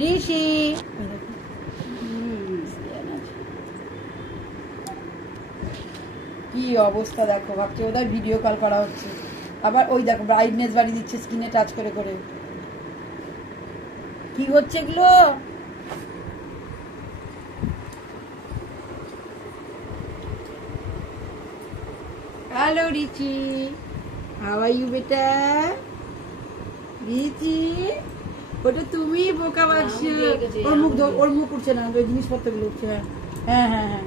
ঋষি কি অবস্থা দেখো, ভাবছি ওদের ভিডিও কল করা হচ্ছে, আবার ওই দেখো ব্রাইটনেস বাড়িয়ে দিচ্ছে স্ক্রিনে টাচ করে করে। কি হচ্ছে এগুলো? Hello Richie, how are you বেটা? রিচি, ওটা তুমি বোকা বাক্স। ওর মুখ উঠছে না, ওই জিনিসপত্রগুলো উঠছে। হ্যাঁ হ্যাঁ হ্যাঁ,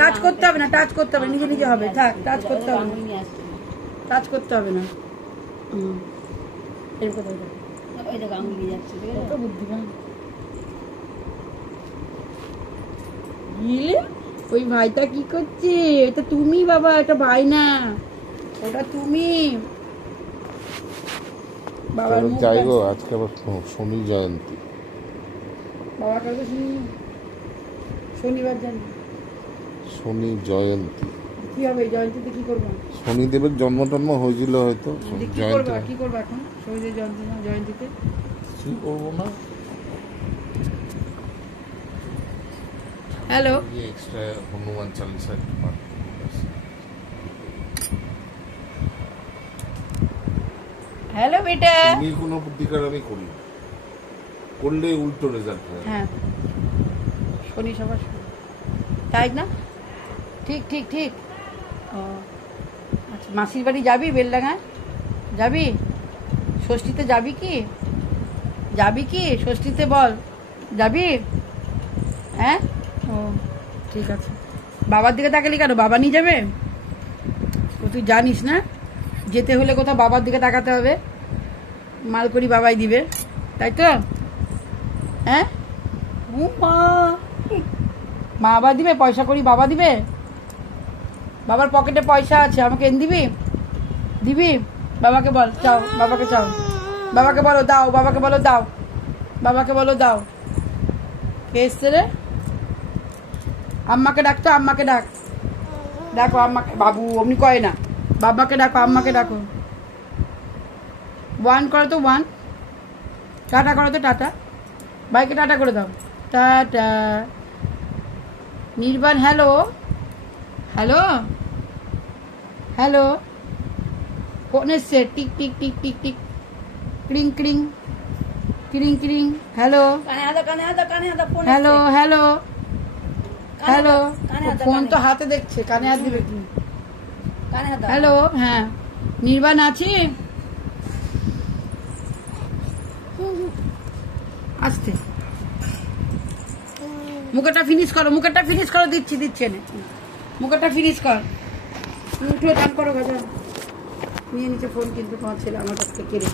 টাচ করতে হবে না, টাচ করতে হবে, নিজে নিজে হবে। থাক, টাচ করতে হবে না, টাচ করতে হবে না। এরকম বুদ্ধিমান। ওই ভাইটা কি করছে? এটা তুমি বাবা, এটা ভাই না, ওটা তুমি। বাবার মুখ যাই গো, আজকে আবার শনি জয়ন্তী। বাবা কালকে শনিবার জানি শনি জয়ন্তী কি হবে? জয়ন্তীতে কি করবো? শনিদেবের জন্ম টন্ম হয়েছিল হয়তো। কি করবো এখন শনিদেব জয়ন্তীতে? কি করবো না, হ্যালো, এক্সট্রা হনুমান চালিসা পাঠ। হ্যালো বেটা। কোনো প্রতিকার আমি করি না, করলে উল্টো রেজাল্ট হয়। হ্যাঁ, শনি সবার তাই না? ঠিক ঠিক ঠিক। ও আচ্ছা, মাসির বাড়ি যাবি? বেলডাঙায় যাবি? ষষ্ঠীতে যাবি কি? যাবি কি ষষ্ঠীতে? বল, যাবি? হ্যাঁ, ও ঠিক আছে। বাবার দিকে তাকালি কেন? বাবা নিয়ে যাবে? ও তুই জানিস না, যেতে হলে কোথাও বাবার দিকে তাকাতে হবে। মাল করি বাবাই দিবে, তাই তো? হ্যাঁ, মা বাবা দিবে, পয়সা করি বাবা দিবে। বাবার পকেটে পয়সা আছে, আমাকে এনে দিবি? দিবি? বাবাকে বল, চাও বাবাকে, চাও বাবাকে, বলো দাও, বাবাকে বলো দাও, বাবাকে বলো দাও। কে এসছে রে? আম্মাকে ডাকতো, আম্মাকে ডাক, ডাকো আম্মাকে। বাবু অমনি কয় না, বাবাকে ডাকো, আম্মাকে ডাকো। ওয়ান করো তো, ওয়ান। টাটা করো তো, টাটা। বাইকে টাটা করে দাও, tata. Nirvan, hello hello hello. Phone এসছে, tick tick tick tick tick, ক্রিং ক্রিং ক্রিং ক্রিং। Hello hello hello hello. Phone তো হাতে দেখছে, কানে হাত দিবে কি? হ্যালো, হ্যাঁ নির্বাণ আছি। আসতে, মুখটা ফিনিশ করো, মুখটা ফিনিশ করো, দিচ্ছি দিচ্ছে না, মুখটা ফিনিশ কর। উঠো, দান করো, গাজা নিয়ে নিচে ফোন, কিন্তু তোমার ছেলে আমার কাছ থেকে কেড়ে।